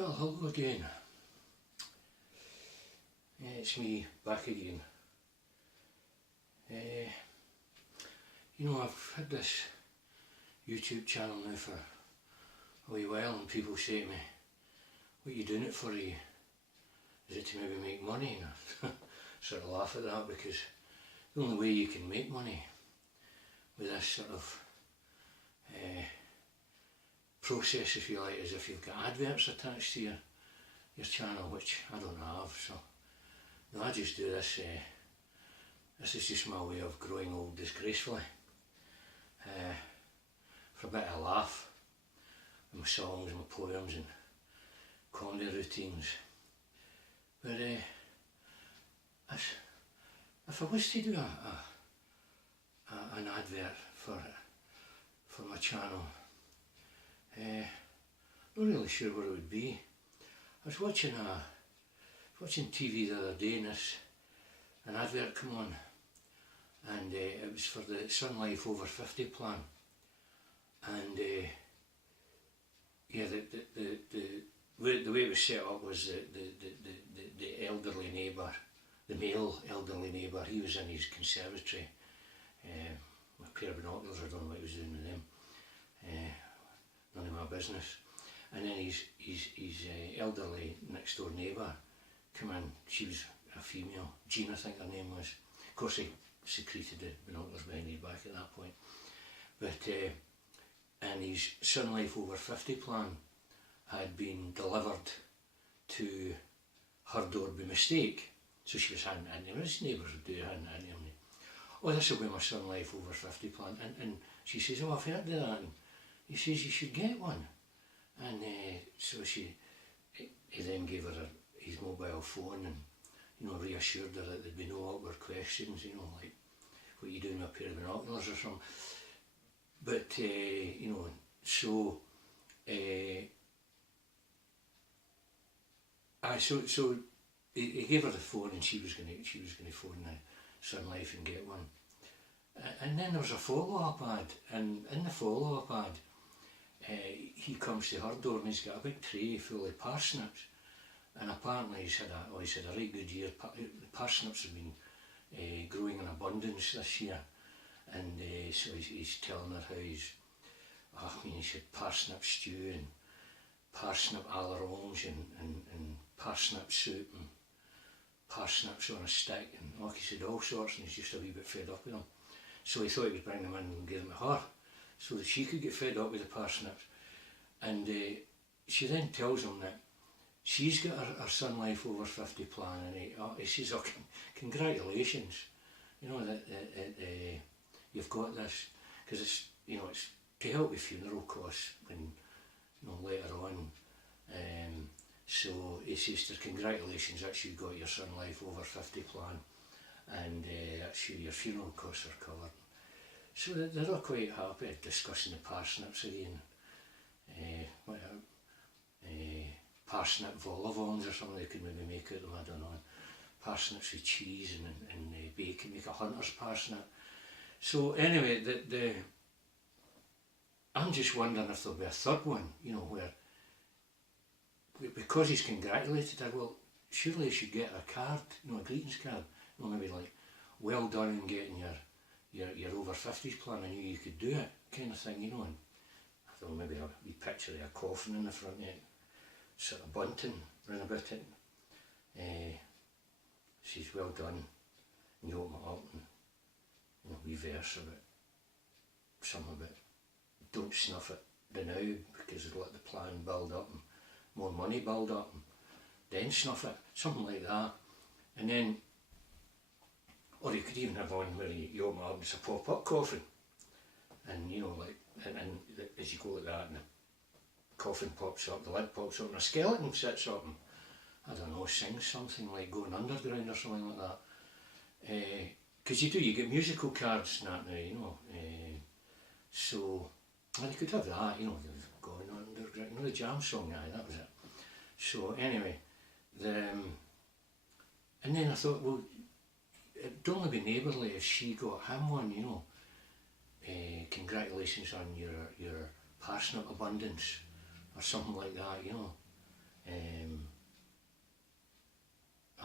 Well, hello again. It's me back again. I've had this YouTube channel now for a wee while, and people say to me, "What are you doing it for? Is it to maybe make money?" And I sort of laugh at that, because the only way you can make money with this sort of process, if you like, is if you've got adverts attached to your channel, which I don't have. So no, I just do this. This is just my way of growing old disgracefully, for a bit of a laugh, with my songs, my poems and comedy routines. But if I was to do an advert for my channel, not really sure what it would be. I was watching TV the other day, and an advert come on, and it was for the Sun Life over 50 plan, and the way it was set up was the elderly neighbour, the male elderly neighbour, he was in his conservatory, with a pair of binoculars. I don't know what he was doing with them, none of my business. And then his elderly next door neighbour come in. She was a female, Jean I think her name was. Of course he secreted the binoculars behind his back at that point. But and his Sun Life over 50 plan had been delivered to her door by mistake. So she was handing it in there, his neighbours would do, handing it in there. "Oh, this will be my Sun Life over 50 plan." And she says, "Oh, I've heard of that." And he says, "You should get one." And so he then gave her his mobile phone, and reassured her that there'd be no awkward questions, like, "What are you doing with a pair of binoculars?" or something. But so he gave her the phone, and she was going to phone the Sun Life and get one. And then there was a follow-up ad, and in the follow-up ad, he comes to her door, and he's got a big tray full of parsnips, and apparently he's had a right good year. The parsnips have been growing in abundance this year, and so he's telling her how he's had parsnip stew and parsnip à l'orange and parsnip soup and parsnips on a stick, and he said all sorts, and he's just a wee bit fed up with them. So he thought he would bring them in and give them to her, so that she could get fed up with the parsnips. And she then tells him that she's got her Sun Life over 50 plan, and he says, "Oh, congratulations, that you've got this," because it's to help with funeral costs when later on. So he says to her, "Congratulations, that's you got your Sun Life over 50 plan, and that's your funeral costs are covered." So they're all quite happy discussing the parsnips again. Parsnip vol au vents or something they could maybe make out of them, I don't know. Parsnips with cheese and bacon, make a hunter's parsnip. So anyway, I'm just wondering if there'll be a third one, where, because he's congratulated her, well, surely he should get a card, a greetings card, maybe like, "Well done in getting your over 50s plan, I knew you could do it," kind of thing, and I thought maybe a wee picture of a coffin in the front of it, sort of bunting round about it. Says, "Well done," and you open it up, and a wee verse about something about don't snuff it the now, because it'll let the plan build up and more money build up, and then snuff it, something like that. And then, or you could even have one where you open it up and it's a pop-up coffin, and and as you go like that, and the coffin pops up, the lid pops up, and a skeleton sits up and, I don't know, sings something like Going Underground or something like that. Because you get musical cards and that now, so, well, you could have that, Going Underground, the Jam song, that was it. So anyway, and then I thought, well, it'd only be neighbourly if she got him one, congratulations on your parsnip abundance, or something like that, I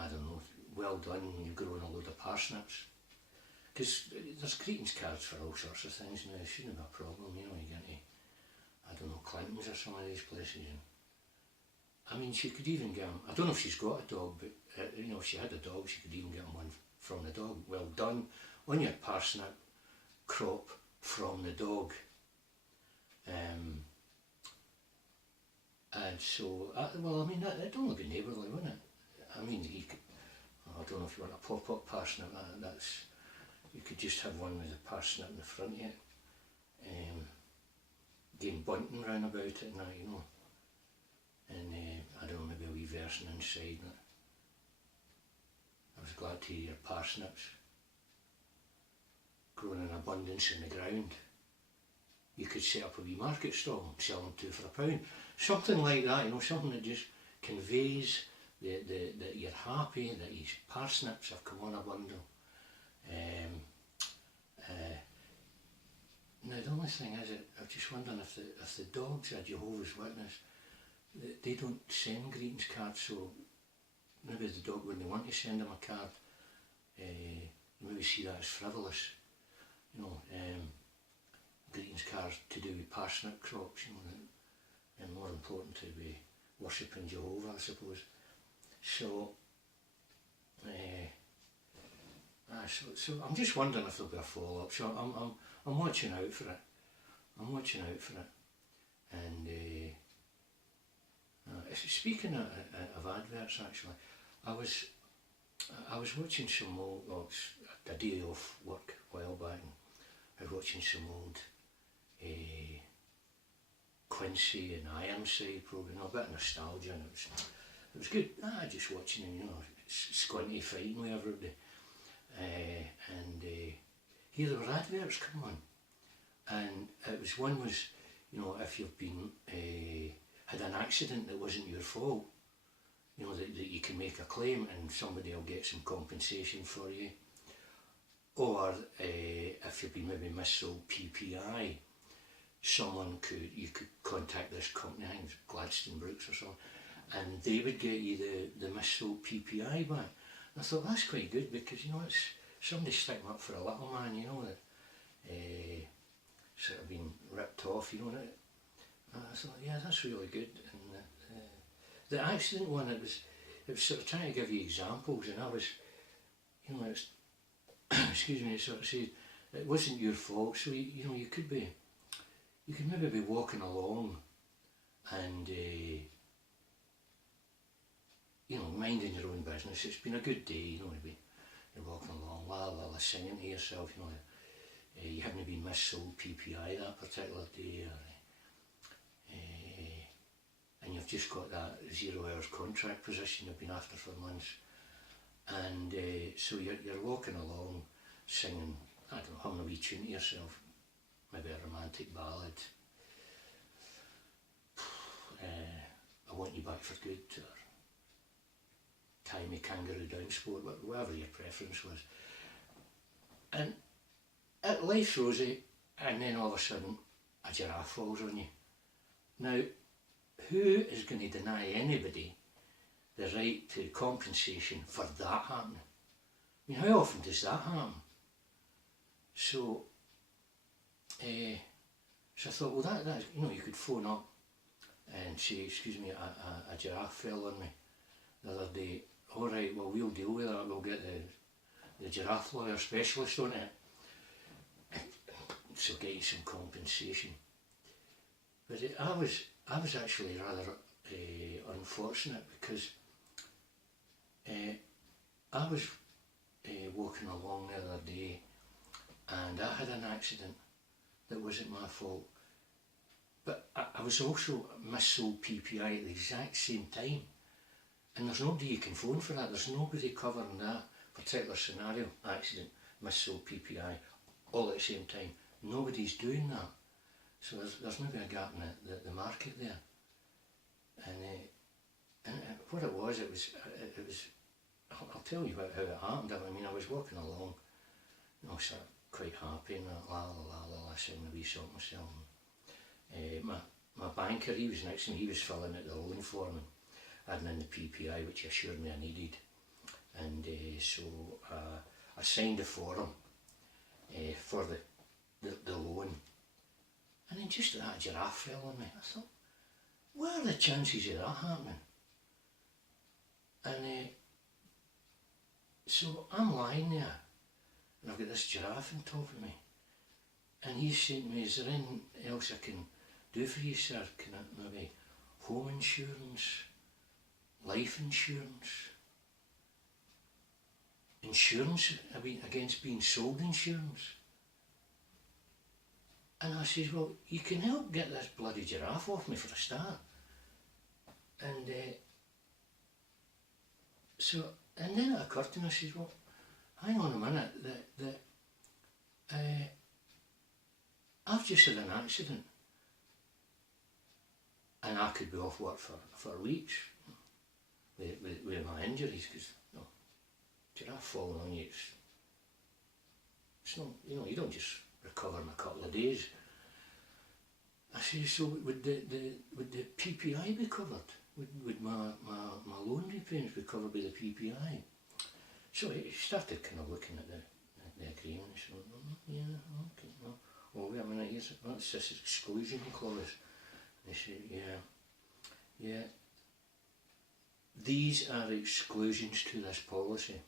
don't know, well done, you've grown a load of parsnips. Because there's greetings cards for all sorts of things now, it shouldn't be a problem, you know, you get to, I don't know, Clinton's or some of these places. And, I mean, she could even get him, I don't know if she's got a dog, but you know, if she had a dog, she could even get him one from the dog. Well done on your parsnip crop from the dog. And so, well, I mean, it'd only be neighbourly, wouldn't it? I mean, you could, I don't know if you want a pop-up parsnip, that's, you could just have one with a parsnip in the front of it. Getting bunting round about it and that, you know. And I don't know, maybe a wee version inside. I was glad to hear parsnips growing in abundance in the ground. You could set up a wee market stall and sell them two for £1. Something like that, you know, something that just conveys that you're happy, that these parsnips have come on a bundle. Now the only thing is, I'm just wondering if the dogs are Jehovah's Witness, they don't send greetings cards, so maybe the dog wouldn't want to send them a card. You maybe see that as frivolous, you know, greetings cards to do with parsnip crops, you know, and more important to be worshipping Jehovah, I suppose. So, so I'm just wondering if there'll be a follow-up. So I'm watching out for it. I'm watching out for it. And speaking of adverts, actually, I was watching some old, well, a day off work a while back, and I was watching some old Quincy and Ironside program, a bit of nostalgia, and it was good. Just watching them, you know, squinty fighting with everybody. And here there were adverts come on, and it was, one was, you know, if you've been had an accident that wasn't your fault, you know, that you can make a claim and somebody will get some compensation for you. Or if you've been maybe missold PPI, you could contact this company, I think it was Gladstone Brooks or something, and they would get you the missold PPI back. And I thought, that's quite good, because, you know, it's somebody sticking up for a little man, you know, that sort of been ripped off, you know. And I thought, yeah, that's really good. And the accident one, it was sort of trying to give you examples, and I was, you know, it's excuse me, it sort of said it wasn't your fault, so you know, you could maybe be walking along and you know, minding your own business. It's been a good day, you know, you're walking along, la la la, singing to yourself, you know, you haven't been missold PPI that particular day, or, and you've just got that 0 hours contract position you've been after for months, and so you're walking along singing, I don't know, humming a wee tune to yourself, maybe a romantic ballad, I Want You Back for Good, or Tie Me Kangaroo Down Sport, whatever your preference was. And life's rosy, and then all of a sudden a giraffe falls on you. Now, who is going to deny anybody the right to compensation for that happening? I mean, how often does that happen? So, so I thought, well, that you know, you could phone up and say, excuse me, a giraffe fell on me the other day. All right, well, we'll deal with that. We'll get the giraffe lawyer specialist on it. So get you some compensation. But I was actually rather unfortunate, because I was walking along the other day, and I had an accident that wasn't my fault. But I was also missold PPI at the exact same time. And there's nobody you can phone for that. There's nobody covering that particular scenario, accident, missold PPI, all at the same time. Nobody's doing that. So there's maybe a gap in the market there. And what it was, I'll tell you how it happened. I mean, I was walking along, you know, sort of quite happy, and la la la la, singing a wee song myself. My banker, he was next to me, he was filling out the loan for me. adding in the PPI, which assured me I needed. And so I signed the form for the loan. And then just that giraffe fell on me. I thought, what are the chances of that happening? And so I'm lying there, and I've got this giraffe on top of me. And he's saying to me, is there anything else I can do for you, sir? Can I maybe home insurance, life insurance, insurance against being sold insurance? And I says, well, you can help get this bloody giraffe off me for a start. And and then it occurred to me, I says, well, hang on a minute, I've just had an accident and I could be off work for weeks with my injuries, because giraffe falling on you, it's not, you don't just recover in a couple of days. I said, so would the PPI be covered? Would my loan repayments be covered by the PPI? So he started kind of looking at the agreement. He said, yeah, okay, no. Oh, wait a minute, what's this exclusion clause? And he said, yeah. These are exclusions to this policy.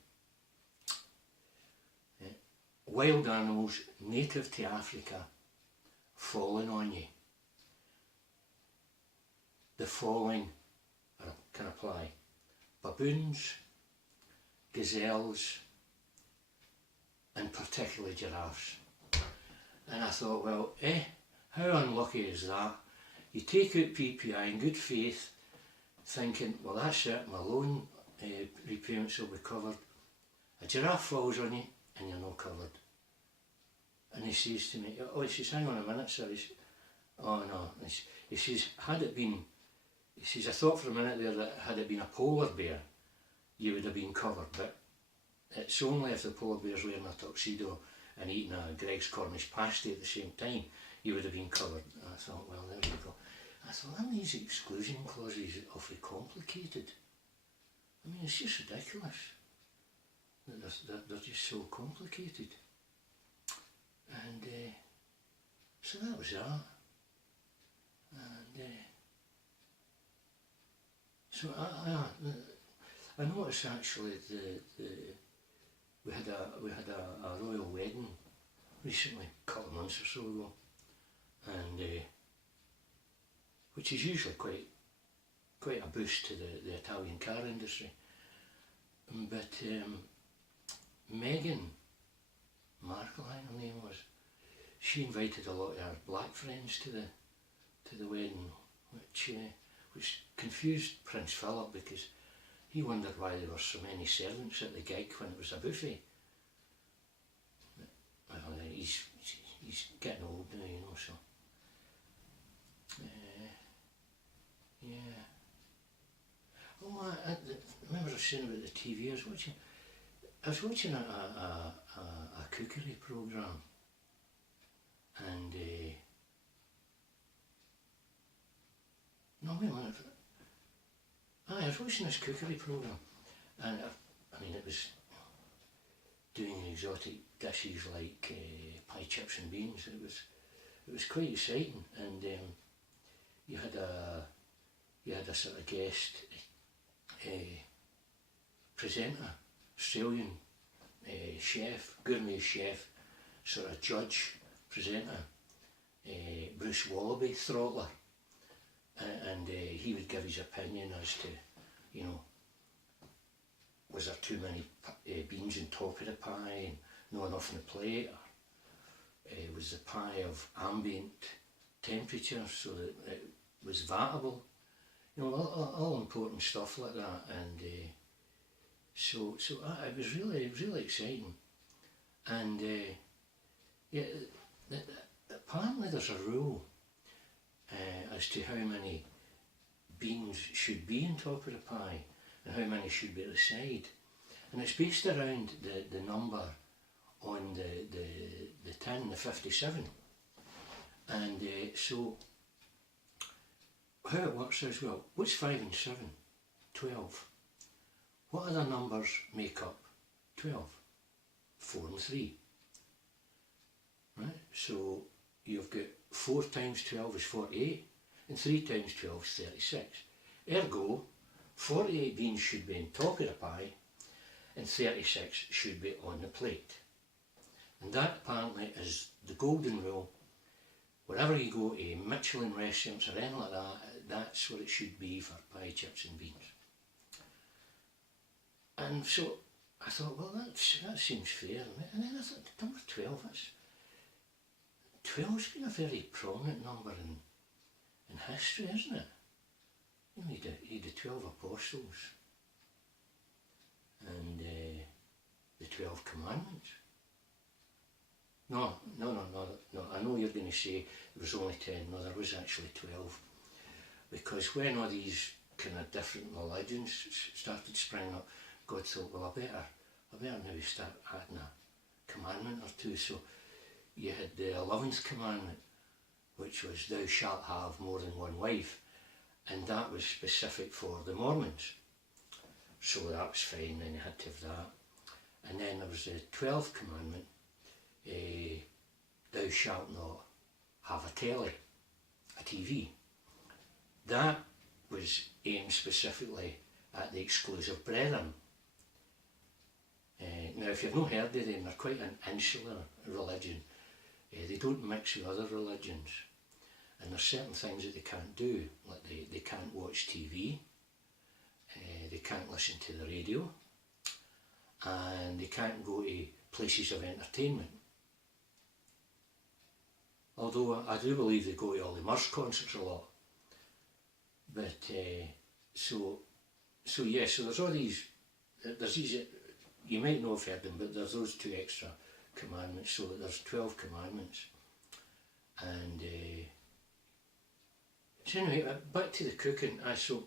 Wild animals native to Africa falling on you. The following can apply: baboons, gazelles, and particularly giraffes. And I thought, well, how unlucky is that? You take out PPI in good faith, thinking, well, that's it, my loan repayments will be covered. A giraffe falls on you and you're not covered. And he says to me, he says, hang on a minute, sir. He says, oh no. He says, he says, I thought for a minute there that had it been a polar bear, you would have been covered, but it's only if the polar bear's wearing a tuxedo and eating a Greg's Cornish pasty at the same time, you would have been covered. And I thought, well, there you go. I thought, aren't these exclusion clauses awfully complicated? I mean, it's just ridiculous. They're just so complicated. And so that was that. And so I noticed actually we had a royal wedding recently, a couple of months or so ago, and which is usually quite a boost to the Italian car industry. But Meghan Markle, I think her name was, she invited a lot of her black friends to the wedding, which confused Prince Philip, because he wondered why there were so many servants at the gig when it was a buffet. Well, he's getting old now, so yeah. Oh, I remember I was saying about the TV. I was watching a cookery programme, and no, wait a minute. I was watching this cookery programme, and I mean, it was doing exotic dishes like pie, chips and beans. It was quite exciting, and you had a sort of guest presenter, Australian chef, gourmet chef, sort of judge, presenter, Bruce Wallaby, throttler, and he would give his opinion as to, was there too many beans on top of the pie and not enough on the plate, or was the pie of ambient temperature so that it was vatable, all important stuff like that. And so it was really exciting. And apparently there's a rule as to how many beans should be on top of the pie and how many should be at the side, and it's based around the number on the tin, the 57. And so how it works is, well, what's 5 and 7? 12. What other numbers make up 12? 4 and 3. Right? So you've got 4 times 12 is 48, and 3 times 12 is 36. Ergo, 48 beans should be on top of the pie, and 36 should be on the plate. And that apparently is the golden rule. Wherever you go to Michelin restaurants or anything like that, that's what it should be for pie, chips and beans. And so I thought, well, that seems fair. And then I thought, number 12, 12's been a very prominent number in history, isn't it? You know, you had the 12 apostles and the 12 commandments. No, I know you're going to say there was only 10. No, there was actually 12. Because when all these kind of different religions started springing up, God thought, well, I better maybe start adding a commandment or two. So you had the 11th commandment, which was thou shalt have more than one wife, and that was specific for the Mormons. So that was fine, and you had to have that. And then there was the 12th commandment, thou shalt not have a telly, a TV. That was aimed specifically at the exclusive brethren. Now, if you've not heard of them, they're quite an insular religion. They don't mix with other religions. And there's certain things that they can't do, like they can't watch TV, they can't listen to the radio, and they can't go to places of entertainment. Although I do believe they go to all the Murs concerts a lot. But, so there's all these, you might not have heard them, but there's those 2 extra commandments, so there's 12 commandments. And, so anyway, back to the cooking. So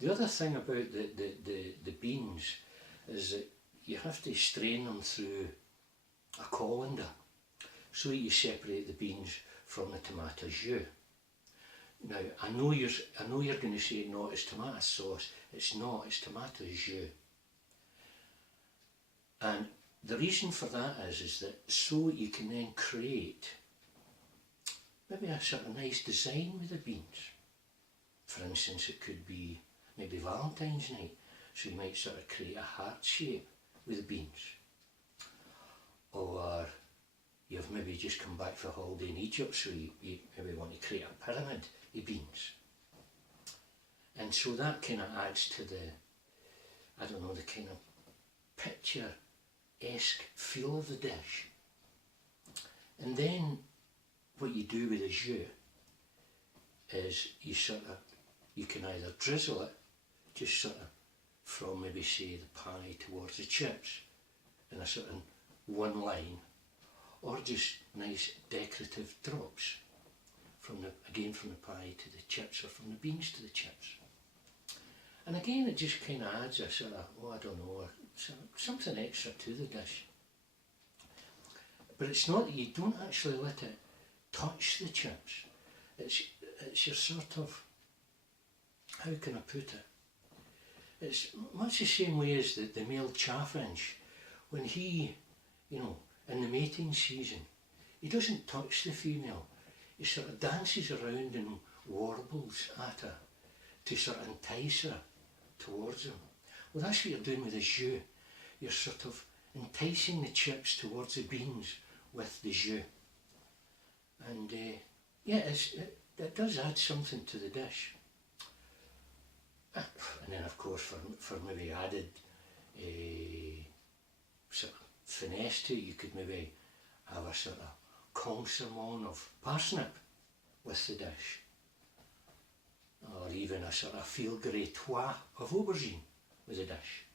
the other thing about the beans is that you have to strain them through a colander so you separate the beans from the tomato jus. Now, I know you're going to say, no, it's tomato sauce. It's not, it's tomato jus. And the reason for that is that so you can then create maybe a sort of nice design with the beans. For instance, it could be maybe Valentine's night, so you might sort of create a heart shape with the beans. Or you've maybe just come back for a holiday in Egypt, so you maybe want to create a pyramid of beans. And so that kind of adds to the kind of picture-esque feel of the dish. And then what you do with the jus is you can either drizzle it, just sort of from maybe say the pie towards the chips in a sort of one line, or just nice decorative drops from the pie to the chips, or from the beans to the chips. And again, it just kind of adds a sort of, something extra to the dish. But it's not that you don't actually let it touch the chips. It's your sort of, how can I put it? It's much the same way as the male chaffinch. When he, in the mating season, he doesn't touch the female. He sort of dances around and warbles at her to sort of entice her towards him. Well, that's what you're doing with the jus. You're sort of enticing the chips towards the beans with the jus. And it does add something to the dish. And then, of course, for maybe added sort of finesse to it, you could maybe have a sort of consommé of parsnip with the dish, or even a sort of fil gretois of aubergine with the dish,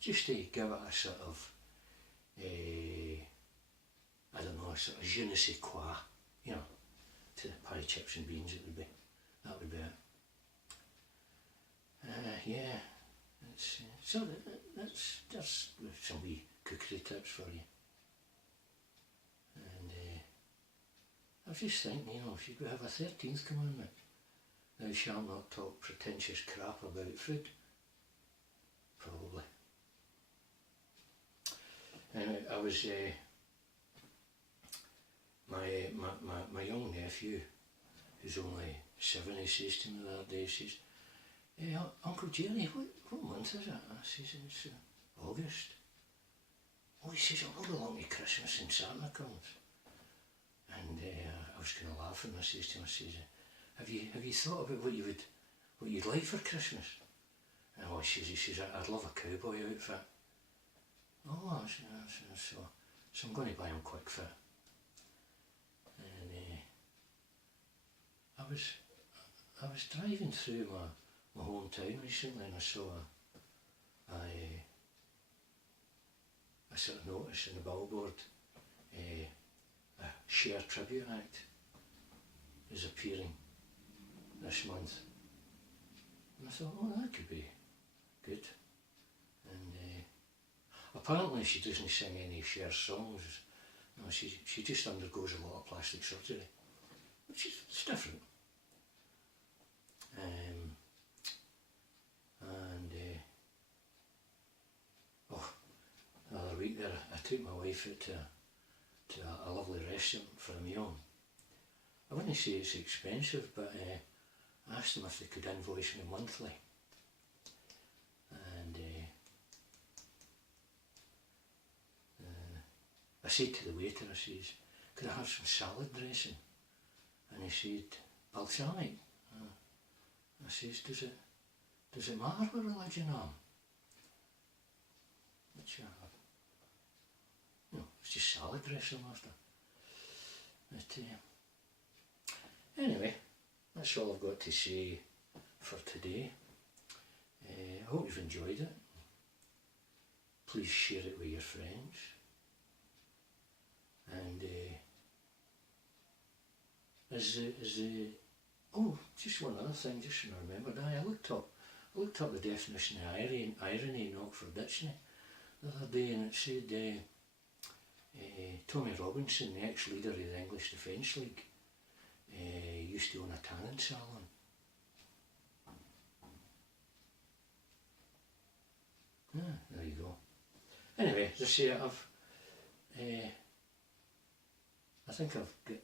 just to give it a sort of, a sort of je ne sais quoi, to the pie, chips and beans. That would be it. So that's just some wee cookery tips for you. And I was just thinking, if you could have a 13th commandment, thou shalt not talk pretentious crap about food. probably. Anyway, I was, my young nephew, who's only 7, he says to me the other day, he says, "Hey, Uncle Jerry, what month is it?" I says, "It's August." "Oh," he says, "I'll go along to Christmas and Santa comes." And I was kind of laughing. I says to him, I says, have you thought about what you'd like for Christmas?" And he says, "I'd love a cowboy outfit." "Oh," I said, so I'm going to buy him Quick Fit. And I was driving through my hometown recently, and I saw I sort of noticed in the billboard a Cher tribute act is appearing this month. And I thought, oh, that could be good. And apparently she doesn't sing any Cher songs. No, she just undergoes a lot of plastic surgery, which is it's different. The other week there, I took my wife out to a lovely restaurant for a meal. I wouldn't say it's expensive, but I asked them if they could invoice me monthly. And I said to the waiter, I says, "Could I have some salad dressing?" And he said, "Balsamic." I says, does it matter what religion I'm?" Which it's just salad dressing after. But anyway, that's all I've got to say for today. I hope you've enjoyed it. Please share it with your friends. And just one other thing, just when I remembered, I looked up the definition of irony in Oxford Dictionary the other day, and it said Tommy Robinson, the ex-leader of the English Defence League, used to own a tanning salon. There you go. Anyway, as I say, I think I've got,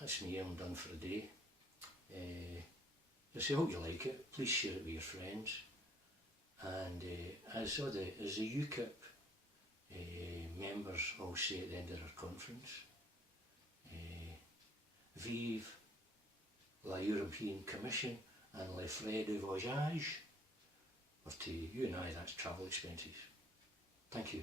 that's me, I'm done for the day. I hope you like it. Please share it with your friends. And as the UKIP members all say at the end of our conference, vive la European Commission and les frais de voyage, or to you and I, that's travel expenses. Thank you.